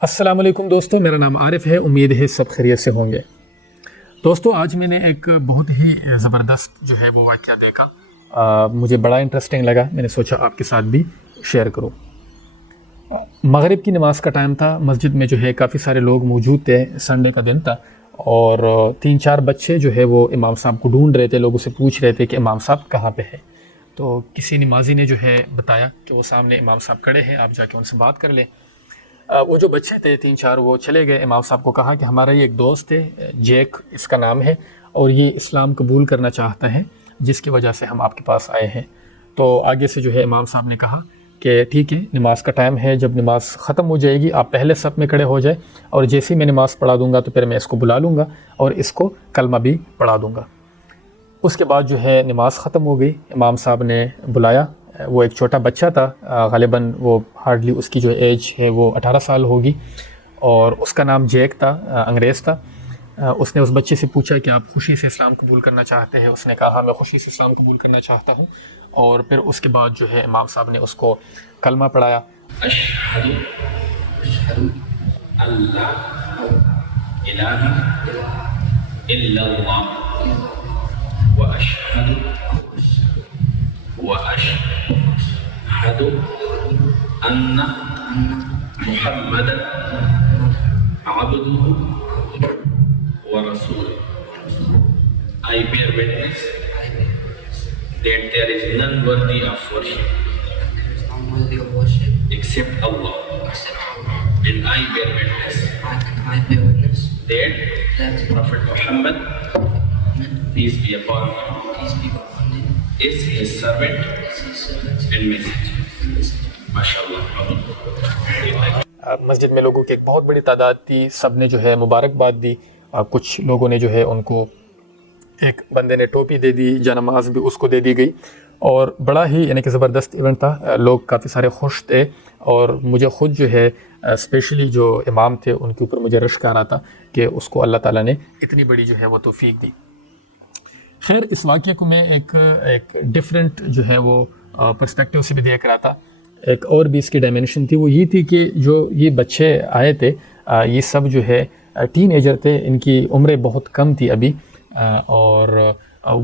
السلام علیکم دوستو، میرا نام عارف ہے۔ امید ہے سب خیریت سے ہوں گے۔ دوستو آج میں نے ایک بہت ہی زبردست جو ہے وہ واقعہ دیکھا، مجھے بڑا انٹرسٹنگ لگا۔ میں نے سوچا آپ کے ساتھ بھی شیئر کروں۔ مغرب کی نماز کا ٹائم تھا، مسجد میں جو ہے کافی سارے لوگ موجود تھے، سنڈے کا دن تھا، اور 3-4 بچے جو ہے وہ امام صاحب کو ڈھونڈ رہے تھے، لوگوں سے پوچھ رہے تھے کہ امام صاحب کہاں پہ ہے۔ تو کسی نمازی نے جو ہے بتایا کہ وہ سامنے امام صاحب کھڑے ہیں، آپ جا کے ان سے بات کر لیں۔ وہ جو بچے تھے 3-4 وہ چلے گئے، امام صاحب کو کہا کہ ہمارا یہ ایک دوست ہے، جیک اس کا نام ہے، اور یہ اسلام قبول کرنا چاہتا ہے، جس کی وجہ سے ہم آپ کے پاس آئے ہیں۔ تو آگے سے جو ہے امام صاحب نے کہا کہ ٹھیک ہے، نماز کا ٹائم ہے، جب نماز ختم ہو جائے گی آپ پہلے صف میں کھڑے ہو جائے، اور جیسے ہی میں نماز پڑھا دوں گا تو پھر میں اس کو بلا لوں گا اور اس کو کلمہ بھی پڑھا دوں گا۔ اس کے بعد جو ہے نماز ختم ہو گئی، امام صاحب نے بلایا۔ وہ ایک چھوٹا بچہ تھا، غالباً وہ ہارڈلی اس کی جو ایج ہے وہ 18 سال ہوگی، اور اس کا نام جیک تھا، انگریز تھا۔ اس نے اس بچے سے پوچھا کہ آپ خوشی سے اسلام قبول کرنا چاہتے ہیں؟ اس نے کہا میں خوشی سے اسلام قبول کرنا چاہتا ہوں، اور پھر اس کے بعد جو ہے امام صاحب نے اس کو کلمہ پڑھایا۔ اشہد ان لا الہ الا اللہ واشہد ان محمدا عبدہ ورسولہ۔ I bear witness that there is none worthy of worship except Allah, and I bear witness that Prophet Muhammad, peace be upon him, is his servant and messenger. MashaAllah. مسجد میں لوگوں کی ایک بہت بڑی تعداد تھی، سب نے جو ہے مبارکباد دی۔ کچھ لوگوں نے جو ہے ان کو، ایک بندے نے ٹوپی دے دی، جانماز بھی اس کو دے دی گئی، اور بڑا ہی یعنی کہ زبردست ایونٹ تھا۔ لوگ کافی سارے خوش تھے، اور مجھے خود جو ہے اسپیشلی جو امام تھے ان کے اوپر مجھے رشک آ رہا تھا کہ اس کو اللہ تعالیٰ نے اتنی بڑی جو ہے وہ توفیق دی۔ خیر، اس واقعے کو میں ایک ڈیفرنٹ جو ہے وہ پرسپیکٹیو سے بھی دیکھ رہا تھا۔ ایک اور بھی اس کی ڈائمینشن تھی، وہ یہ تھی کہ جو یہ بچے آئے تھے یہ سب جو ہے ٹین ایجر تھے، ان کی عمریں بہت کم تھی ابھی، اور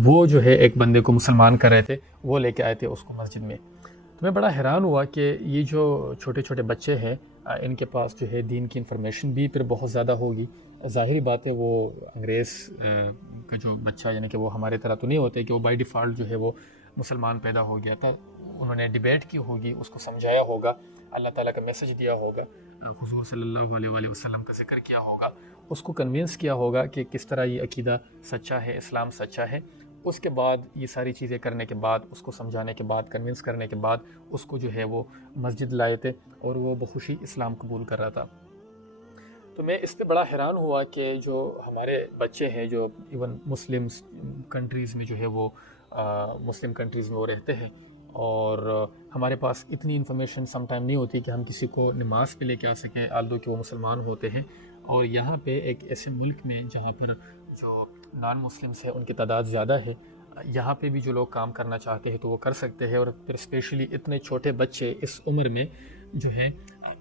وہ جو ہے ایک بندے کو مسلمان کر رہے تھے، وہ لے کے آئے تھے اس کو مسجد میں۔ تو میں بڑا حیران ہوا کہ یہ جو چھوٹے چھوٹے بچے ہیں ان کے پاس جو ہے دین کی انفارمیشن بھی پھر بہت زیادہ ہوگی۔ ظاہری بات ہے وہ انگریز کا جو بچہ یعنی کہ وہ ہمارے طرح تو نہیں ہوتے کہ وہ بائی ڈیفالٹ جو ہے وہ مسلمان پیدا ہو گیا تھا۔ انہوں نے ڈیبیٹ کی ہوگی، اس کو سمجھایا ہوگا، اللہ تعالیٰ کا میسج دیا ہوگا، حضور صلی اللہ علیہ وسلم کا ذکر کیا ہوگا، اس کو کنونس کیا ہوگا کہ کس طرح یہ عقیدہ سچا ہے، اسلام سچا ہے۔ اس کے بعد یہ ساری چیزیں کرنے کے بعد، اس کو سمجھانے کے بعد، کنونس کرنے کے بعد اس کو جو ہے وہ مسجد لائے تھے، اور وہ بخوشی اسلام قبول کر رہا تھا۔ تو میں اس پہ بڑا حیران ہوا کہ جو ہمارے بچے ہیں جو ایون مسلم کنٹریز میں جو ہے وہ مسلم کنٹریز میں وہ رہتے ہیں، اور ہمارے پاس اتنی انفارمیشن سم ٹائم نہیں ہوتی کہ ہم کسی کو نماز پہ لے کے آ سکیں، آلدو کہ وہ مسلمان ہوتے ہیں، اور یہاں پہ ایک ایسے ملک میں جہاں پر جو نان مسلمس ہیں ان کی تعداد زیادہ ہے، یہاں پہ بھی جو لوگ کام کرنا چاہتے ہیں تو وہ کر سکتے ہیں، اور پھر اسپیشلی اتنے چھوٹے بچے اس عمر میں جو ہے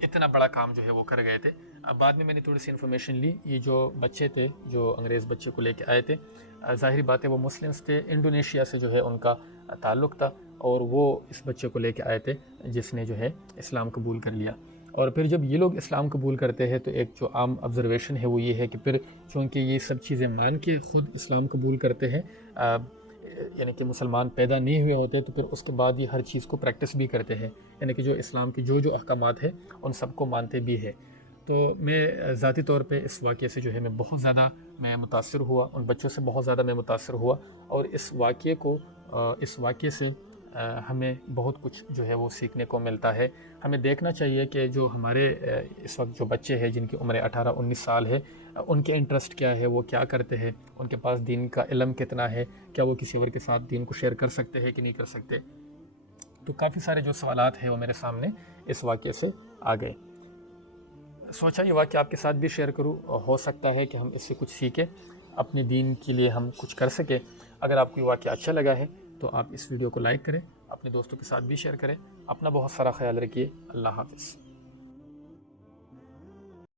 اتنا بڑا کام جو ہے وہ کر گئے تھے۔ بعد میں نے تھوڑی سی انفارمیشن لی، یہ جو بچے تھے جو انگریز بچے کو لے کے آئے تھے، ظاہری بات ہے وہ مسلمس تھے، انڈونیشیا سے جو ہے ان کا تعلق تھا، اور وہ اس بچے کو لے کے آئے تھے جس نے جو ہے اسلام قبول کر لیا۔ اور پھر جب یہ لوگ اسلام قبول کرتے ہیں تو ایک جو عام آبزرویشن ہے وہ یہ ہے کہ پھر چونکہ یہ سب چیزیں مان کے خود اسلام قبول کرتے ہیں، یعنی کہ مسلمان پیدا نہیں ہوئے ہوتے، تو پھر اس کے بعد یہ ہر چیز کو پریکٹس بھی کرتے ہیں، یعنی کہ جو اسلام کی جو احکامات ہیں ان سب کو مانتے بھی ہیں۔ تو میں ذاتی طور پہ اس واقعے سے جو ہے میں بہت زیادہ متاثر ہوا، ان بچوں سے بہت زیادہ میں متاثر ہوا، اور اس واقعے سے ہمیں بہت کچھ جو ہے وہ سیکھنے کو ملتا ہے۔ ہمیں دیکھنا چاہیے کہ جو ہمارے اس وقت جو بچے ہیں جن کی عمر 18-19 سال ہے، ان کے انٹرسٹ کیا ہے، وہ کیا کرتے ہیں، ان کے پاس دین کا علم کتنا ہے، کیا وہ کسی اور کے ساتھ دین کو شیئر کر سکتے ہیں کہ نہیں کر سکتے۔ تو کافی سارے جو سوالات ہیں وہ میرے سامنے اس واقعے سے آ گئے۔ سوچا یہ واقعہ آپ کے ساتھ بھی شیئر کروں، ہو سکتا ہے کہ ہم اس سے کچھ سیکھیں، اپنے دین کے لیے ہم کچھ کر سکیں۔ اگر آپ کو یہ واقعہ اچھا لگا ہے تو آپ اس ویڈیو کو لائک کریں، اپنے دوستوں کے ساتھ بھی شیئر کریں۔ اپنا بہت سارا خیال رکھیے۔ اللہ حافظ۔